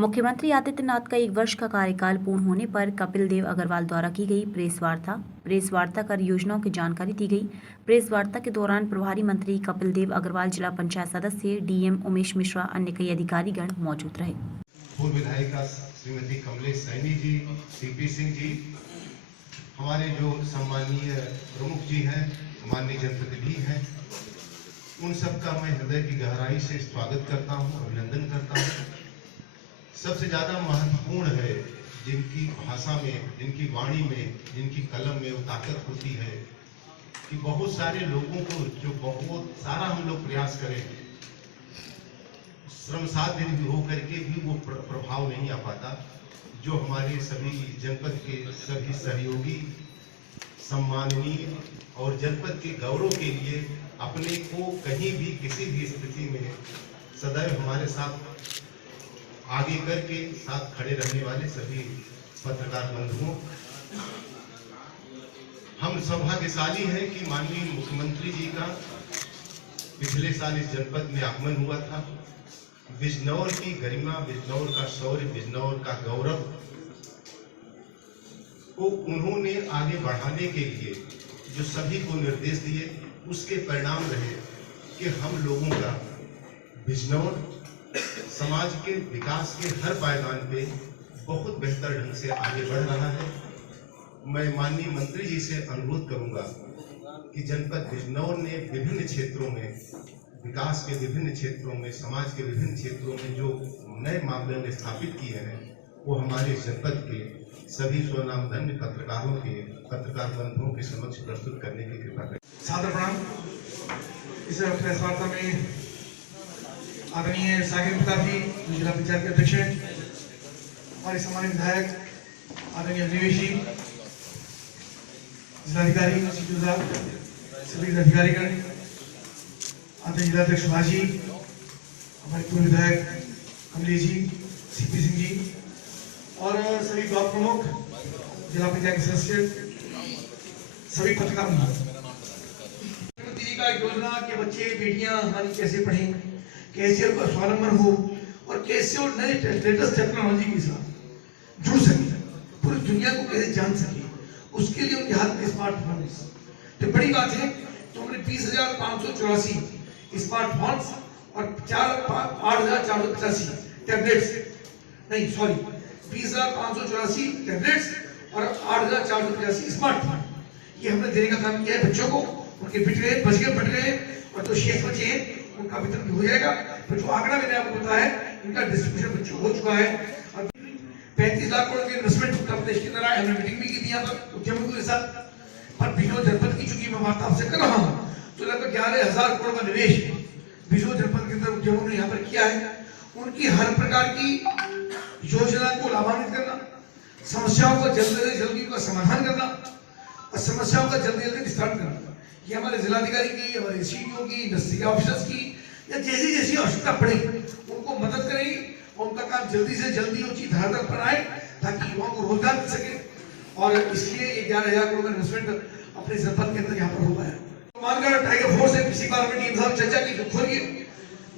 मुख्यमंत्री आदित्यनाथ का 1 वर्ष का कार्यकाल पूर्ण होने पर कपिल देव अग्रवाल द्वारा की गई प्रेस वार्ता कर योजनाओं की जानकारी दी गई। प्रेस वार्ता के दौरान प्रभारी मंत्री कपिल देव अग्रवाल, जिला पंचायत सदस्य डीएम उमेश मिश्रा, अन्य कई अधिकारीगण मौजूद रहे। पूर्व विधायिका श्रीमती कमलेश सैनी जी, सीपी सिंह जी, हमारे जो सम्मानीय प्रमुख जी हैं, माननीय जनप्रतिनिधि हैं, उन सबका मैं हृदय की गहराई से स्वागत करता हूं, अभिनंदन करता हूं। सबसे ज्यादा महत्वपूर्ण है जिनकी भाषा में, जिनकी वाणी में, जिनकी कलम में वो ताकत होती है कि बहुत सारे लोगों को जो बहुत सारा हम लोग प्रयास करें, श्रम साध्य भी हो करके भी वो प्रभाव नहीं आ पाता। जो हमारे सभी जनपद के सभी सहयोगी, सम्माननीय और जनपद के गौरव के लिए अपने को कहीं भी किसी भी स्थिति में सदैव हमारे साथ आगे करके साथ खड़े रहने वाले सभी पत्रकार बंधुओं, हम सौभाग्यशाली हैं कि माननीय मुख्यमंत्री जी का पिछले साल इस जनपद में आगमन हुआ था। बिजनौर की गरिमा, बिजनौर का शौर्य, बिजनौर का गौरव को उन्होंने आगे बढ़ाने के लिए जो सभी को निर्देश दिए, उसके परिणाम रहे कि हम लोगों का बिजनौर समाज के विकास के हर पायदान पे बहुत बेहतर ढंग से आगे बढ़ रहा है। मैं माननीय मंत्री जी से अनुरोध करूंगा कि जनपद बिजनौर ने विभिन्न क्षेत्रों में, विकास के विभिन्न क्षेत्रों में, समाज के विभिन्न क्षेत्रों में जो नए मापदंड स्थापित किए हैं, वो हमारे जनपद के सभी स्वनामधन्य पत्रकारों के, पत्रकार बंधुओं के समक्ष प्रस्तुत करने की कृपा करें। सादर प्रणाम। इस प्रेस वार्ता में आदरणीय सागर प्रताप जी, जिला पंचायत के अध्यक्ष हैं, हमारे सम्मानित विधायक आदरणीय अग्निवेश जी, जिलाधिकारी सभी अधिकारीगण, आदरणीय जिलाध्यक्ष सुभाष जी, हमारे पूर्व विधायक कमलेश जी, सीपी सिंह जी और सभी ब्लॉक प्रमुख, जिला पंचायत के सदस्य, सभी पत्रकार का योजना के बच्चे बेटियां हमारी कैसे पढ़ें, कैसे उनका स्वावलंबन हो और कैसे वो नए लेटेस्ट टेक्नोलॉजी के साथ जुड़ सके, पूरी दुनिया को कैसे जान सके, उसके लिए उनके हाथ में स्मार्टफोन्स। तो बड़ी बात है तो हमने 20,584 स्मार्टफोन्स और 8,485 टैबलेट्स, नहीं सॉरी 20,584 टैबलेट्स और 8,485 स्मार्टफोन, ये हमने देने का काम किया है बच्चों को। उनके बच गए और तो शेष बचे हैं उनका वितरण भी हो जाएगा। तो जो आंकड़ा मैंने आपको बताया इनका डिस्ट्रीब्यूशन बच्चों हो चुका है। और 35 लाख करोड़ के इन्वेस्टमेंट उत्तर प्रदेश की तरह हमने मीटिंग भी की थी यहाँ पर उद्यमियों के साथ। पर बिजनौर जनपद की चूंकि मैं बात आपसे कर रहा हूँ तो लगभग 11,000 करोड़ का निवेश बिजनौर जनपद के अंदर उद्यमों ने यहाँ पर किया है। उनकी हर प्रकार की योजना को लाभान्वित करना, समस्याओं को जल्दी से जल्दी का समाधान करना और समस्याओं का जल्दी जल्दी निस्तारण करना, ये हमारे जिलाधिकारी की, हमारे सीडीओ की, इंडस्ट्री ऑफिसर्स की या जैसी जैसी आवश्यकता पड़े उनको मदद करेंगे और उनका काम जल्दी से जल्दी वो चीज धरातल पर आए ताकि युवाओं को रोजगार मिल सके। और इसलिए 11,000 करोड़ का इन्वेस्टमेंट अपने जनपद के अंदर यहाँ पर हो पाया। मानगढ़ टाइगर फोर्स है, पिछली बार हमने टीम साहब चर्चा की, जो खोलिए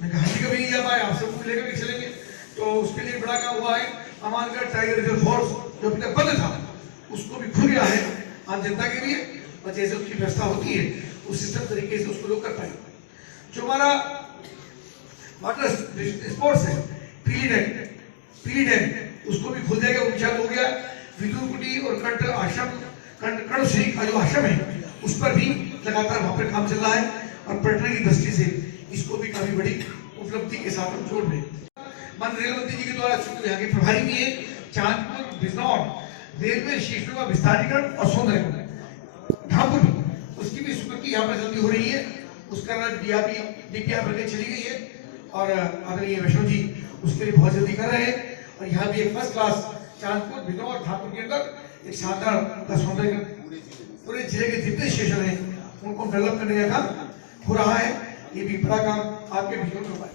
मैं कहा कभी नहीं जा पाए, आप सबको लेकर के चलेंगे तो उसके लिए बड़ा काम हुआ है। अमानगढ़ टाइगर रिजर्व फोर्स जो अभी तक बंद था उसको भी खुल गया है आम जनता के लिए, और जैसे उसकी व्यवस्था होती है उस सिस्टम तरीके से उसको लोग कर पाएंगे। जो हमारा वाटर स्पोर्ट्स है, पीली डैम उसको भी खुल जाएगा, उपचार हो गया। विदुर कुटी और कर्ण का जो आश्रम है उस पर भी लगातार वहां पर काम चल रहा है और पर्यटन की दृष्टि से इसको भी काफी बड़ी उपलब्धि के साथ हम जोड़ रहे हैं। माननीय रेल मंत्री जी के द्वारा यहाँ के प्रभारी भी है, चांदपुर बिजनौर रेलवे स्टेशनों का विस्तारीकरण और सौंदर्यीकरण, ढापुर उसकी भी स्वीकृति यहाँ पर जल्दी हो रही है। उसका डीपीआर बन के चली गई है और आदरणीय वैष्णव जी उसके लिए बहुत जल्दी कर रहे हैं। और यहाँ भी एक फर्स्ट क्लास चांदपुर बिजनौर ढापुर के अंदर एक शानदार का सौंदर्यीकरण, पूरे जिले के जितने स्टेशन हैं उनको डेवलप करने का काम हो रहा है। ये भी बड़ा काम आपके बिजनौर में हुआ है।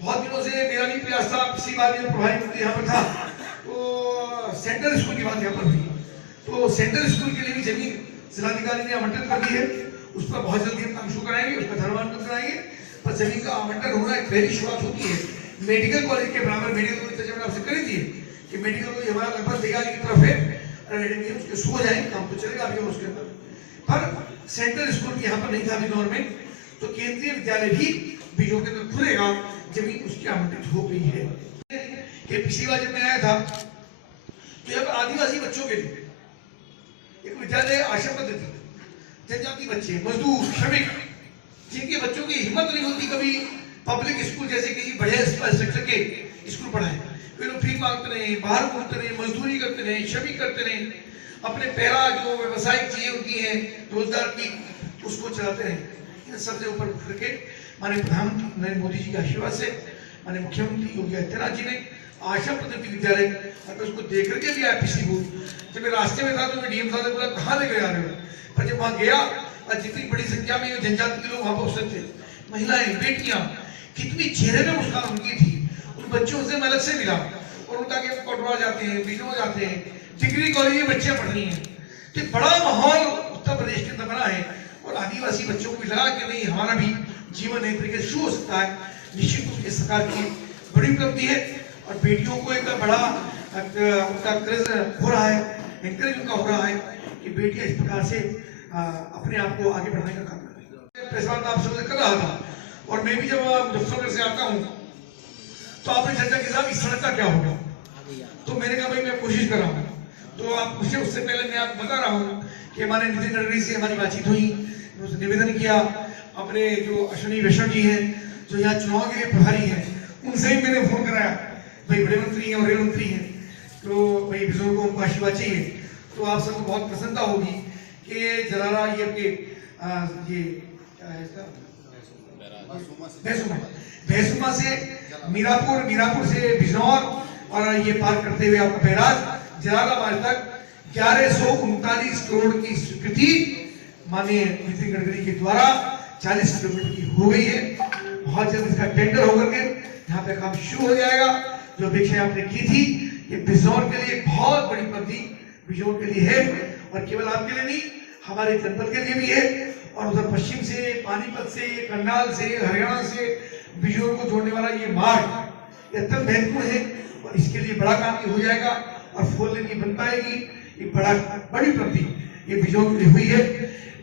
बहुत दिनों से मेरा भी प्रयास था, पिछली बार जब प्रभारी मंत्री यहाँ पर था तो सेंट्रल स्कूल की बात यहाँ पर हुई, तो सेंट्रल स्कूल के लिए भी जमीन जिलाधिकारी ने आवंटन कर दी है, उस पर बहुत जल्दी हम काम शुरू कराएंगे, उसका धर्मांकन कराएंगे। पर जमीन का आवंटन होना एक पहली शुरुआत होती है, मेडिकल कॉलेज के बराबर मेडिकल कॉलेज तर्जमा आपसे करी थी कि मेडिकल कॉलेज हमारा लगभग दिगाली की तरफ है, उसके सो जाए काम तो चलेगा अभी उसके अंदर, पर सेंट्रल स्कूल यहाँ पर नहीं था अभी गवर्नमेंट, तो केंद्रीय विद्यालय भी बीजों के अंदर खुलेगा, जमीन उसकी आवंटित हो गई है। कि पिछली बार जब मैं आया था तो यहाँ पर आदिवासी बच्चों के लिए एक विद्यालय आश्रम पद्धति, जनजाति बच्चे, मजदूर, श्रमिक, जिनके बच्चों की हिम्मत नहीं होती कभी पब्लिक स्कूल जैसे किसी बढ़िया स्ट्रक्चर के स्कूल पढ़ाए, वे लोग फीस मांगते रहे, बाहर घूमते रहे, मजदूरी करते रहे, श्रमिक करते रहे, अपने पैरा जो व्यवसायिक चीजें उनकी हैं रोजगार की उसको चलाते रहे। इन सबसे ऊपर उठ करके माननीय प्रधानमंत्री नरेंद्र मोदी जी के आशीर्वाद से माननीय मुख्यमंत्री योगी आदित्यनाथ जी ने आश्रम पद्धति विद्यालय, अगर उसको देख करके भी आया पिछली भूल, जब मैं रास्ते में था तो मैं डीएम साहब से बोला कहाँ लेकर आ रहे हो, पर जब वहाँ गया और जितनी बड़ी संख्या में जनजाति के लोग वहाँ पर उपस्थित थे, महिलाएं, बेटियां, कितनी चेहरे में मुस्कान उनकी थी, उन बच्चों से मैं अलग से मिला और उनका कि कोटवा जाते हैं, बिजनौर जाते हैं, डिग्री कॉलेज में बच्चियां पढ़ रही हैं, तो बड़ा माहौल उत्तर प्रदेश के अंदर बना है और आदिवासी बच्चों को लगा कि नहीं हमारा भी जीवन एक तरीके से शुरू हो सकता है। निश्चित रूप से सरकार की बड़ी उपलब्धि है और बेटियों को एक बड़ा उनका क्रेज हो रहा है, एनकरेज उनका हो रहा है कि बेटियां इस प्रकार से अपने आप को आगे बढ़ाने का काम कर रही है। प्रेस वार्ता आप सबसे कर रहा था और मैं भी जब मुजफ्फरनगर से आता हूँ तो आपने चर्चा की साहब इस सड़क का क्या होगा, तो मैंने कहा भाई मैं कोशिश कर रहा हूँ, तो आप मुझे उससे पहले मैं आपको बता रहा हूँ कि हमारे नितिन गडकरी से हमारी बातचीत हुई, उनसे निवेदन किया, अपने जो अश्विनी वैष्णव जी हैं जो यहाँ चुनाव के लिए प्रभारी हैं उनसे भी मैंने फोन कराया, भाई बड़े मंत्री हैं और रेल मंत्री हैं, तो भाई बुजुर्गों को आशीर्वाद चाहिए, तो आप सबको बहुत प्रसन्नता होगी कि जलारा ये आपके भैंसुमा से मीरापुर, मीरापुर से बिजनौर और ये पार करते हुए आपका बैराज जलालाबाद तक 1139 करोड़ की स्वीकृति माननीय नितिन गडकरी के द्वारा 40 किलोमीटर की हो गई है। बहुत जल्द इसका टेंडर होकर के यहाँ पे काम शुरू हो जाएगा। जो अपेक्षा आपने की थी ये बिजनौर के लिए बहुत बड़ी उपलब्धि बिजनौर के लिए है और केवल आपके लिए नहीं हमारे जनपद के लिए भी है। और उधर पश्चिम से, पानीपत से, करनाल से, हरियाणा से बिजनौर को जोड़ने वाला ये मार्ग अत्यंत महत्वपूर्ण है और इसके लिए बड़ा काम हो जाएगा और 4 लेन बन पाएगी। एक बड़ी उपलब्धि ये बिजनौर के लिए हुई है।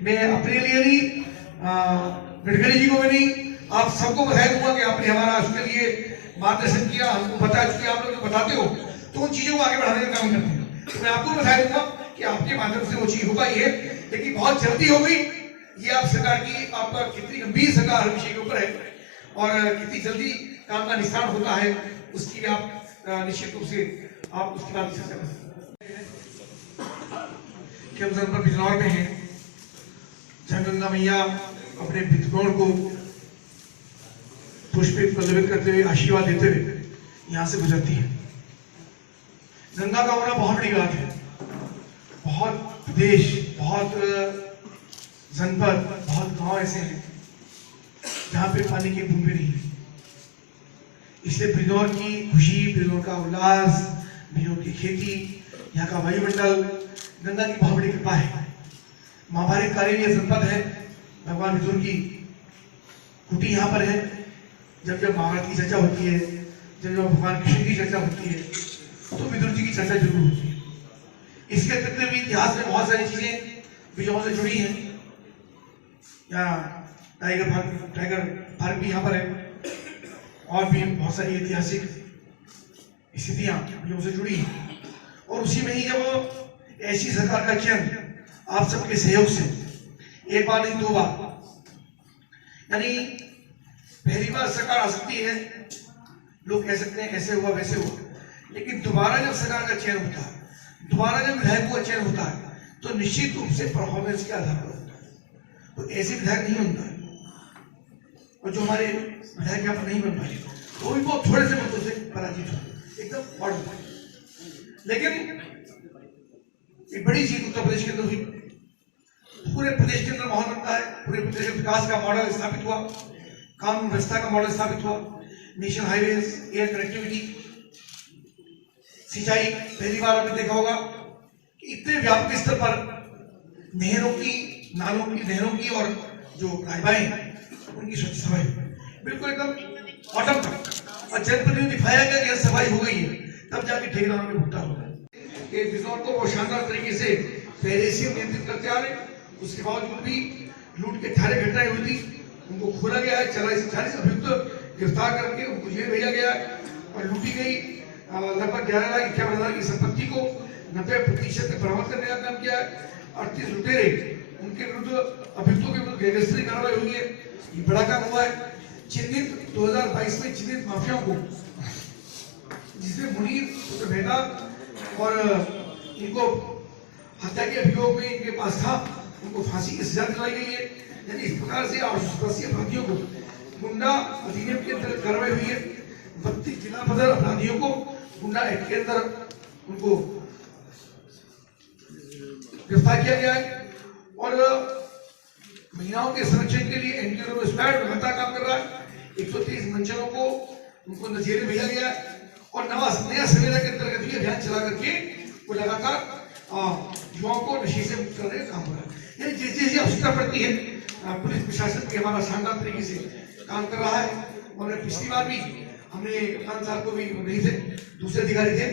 मैं अपने लिए नहीं, गडकरी जी को भी नहीं, आप सबको बधाई दूंगा कि आपने हमारा उसके लिए मार्गदर्शन किया, हमको बता चुके, आप लोग जो बताते हो तो उन चीजों को आगे बढ़ाने का काम करते हैं। तो मैं आपको बधाई दूंगा कि आपके माध्यम से वो चीज हो पाई है, लेकिन बहुत जल्दी हो गई। ये आप सरकार की, आपका कितनी गंभीर सरकार हर विषय के ऊपर है और कितनी जल्दी काम का निस्तारण होता है उसकी आप निश्चित रूप से आप उसके बाद चर्चा कर सकते हैं कि हम जनपद बिजनौर में हैं। जहाँ गंगा मैया अपने बिजनौर को पुष्पित पल्लवित करते हुए आशीर्वाद देते हुए यहाँ से गुजरती है। गंगा का होना बहुत बड़ी बात है। बहुत प्रदेश, बहुत जनपद, बहुत गांव ऐसे हैं जहाँ पे पानी की बूंद भी नहीं है। इसलिए बिजनौर की खुशी, बिजनौर का उल्लास, बिजनौर की खेती, यहाँ का वायुमंडल गंगा की बहुत बड़ी कृपा है। महाभारत कालीन ये जनपद है, भगवान विष्णु की कुटी यहाँ पर है। जब जब महाभारत की चर्चा होती है, जब जब भगवान कृष्ण की चर्चा होती है तो विदुर जी की चर्चा जरूर होती है। इसके अतिरिक्त भी इतिहास में बहुत सारी चीजें बिजनौर से जुड़ी हैं। यहाँ टाइगर पार्क भी यहाँ पर है और भी बहुत सारी ऐतिहासिक स्थितियां बिजनौर से जुड़ी हैं। और उसी में ही जब ऐसी सरकार का चयन आप सबके सहयोग से एक बार नहीं 2 बार, यानी पहली बार सरकार आ सकती है, लोग कह सकते हैं ऐसे हुआ वैसे हुआ, लेकिन दोबारा जब सरकार का चयन होता है, दोबारा जब विधायकों का चयन होता है तो निश्चित रूप से परफॉर्मेंस के आधार पर होता है। तो ऐसे विधायक नहीं बनता है और जो हमारे विधायक यहाँ पर नहीं बन पाए वो भी बहुत थोड़े से मतों से पराजित हो, एकदम बड़ा। लेकिन एक बड़ी जीत उत्तर प्रदेश के अंदर हुई। पूरे प्रदेश के अंदर माहौल बनता है, पूरे प्रदेश में विकास का मॉडल स्थापित हुआ, कानून व्यवस्था का मॉडल स्थापित हुआ, नेशनल हाईवेज, एयर कनेक्टिविटी, सिंचाई। पहली बार आपने देखा होगा कि इतने व्यापक स्तर पर नहरों की, नालों की, नहरों की और जो राजबाएं उनकी स्वच्छ सफाई बिल्कुल एकदम बॉटम तक और जनप्रतिनिधि दिखाया गया कि सफाई हो गई है, तब जाके ठेकेदारों ने भुगतान होगा। ये रिजॉर्ट को वो शानदार तरीके से पहले से नियंत्रित करते आ रहे, उसके बावजूद भी लूट के 18 घटनाएं हुई थी, उनको खोला गया है। 40 अभियुक्त गिरफ्तार करके उनको जेल भेजा गया है और लूटी गई लगभग 11,51,000 की संपत्ति को 90% तक बरामद करने का काम किया है। 38 लुटेरे उनके विरुद्ध अभियुक्तों के विरुद्ध गैंगस्टरी कार्रवाई हुई है। ये बड़ा काम हुआ है। चिन्हित 2022 में चिन्हित माफियाओं को, जिसमें मुनीर मेहता और इनको हत्या के अभियोग में इनके पास था, उनको फांसी की सजा दिलाई गई है। यानी इस प्रकार से 887 अपराधियों को गुंडा अधिनियम के अंतर्गत कार्रवाई हुई है। 32 जिला पदर अपराधियों को गुंडा एक्ट के अंदर उनको गिरफ्तार किया गया है और महिलाओं के संरक्षण के लिए एनटीआर स्क्वाड लगातार काम कर रहा है। 130 मंचलों को उनको नजेरे भेजा गया है और नया सवेरा के अंतर्गत भी अभियान चला करके वो लगातार युवाओं को नशे से मुक्त करने का काम हो रहा है। यानी जैसे जैसे आवश्यकता पड़ती है पुलिस प्रशासन भी हमारा शानदार तरीके से काम कर रहा है। और पिछली बार भी हमने कप्तान साहब को भी नहीं थे, दूसरे अधिकारी थे,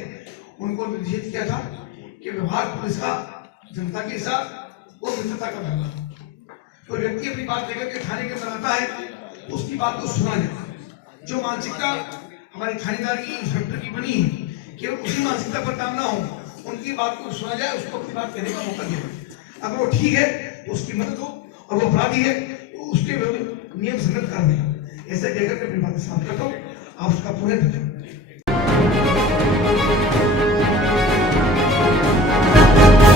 उनको निर्देशित किया था कि व्यवहार पुलिस का जनता के साथ वो मित्रता का व्यवहार। तो व्यक्ति अपनी बात लेकर के थाने के अंदर आता है तो उसकी बात को सुना जाए। जो मानसिकता हमारी थानेदार की इंस्पेक्टर की बनी है केवल उसी मानसिकता पर काम ना हो, उनकी बात को सुना जाए, उसको अपनी बात कहने का मौका दिया जाए। अगर वो ठीक है तो उसकी मदद हो और वो अपराधी है तो उसके विरुद्ध नियम संगत कार्रवाई हो। ऐसा कहकर के अपनी बात समाप्त करता हूँ। आप उसका पूरे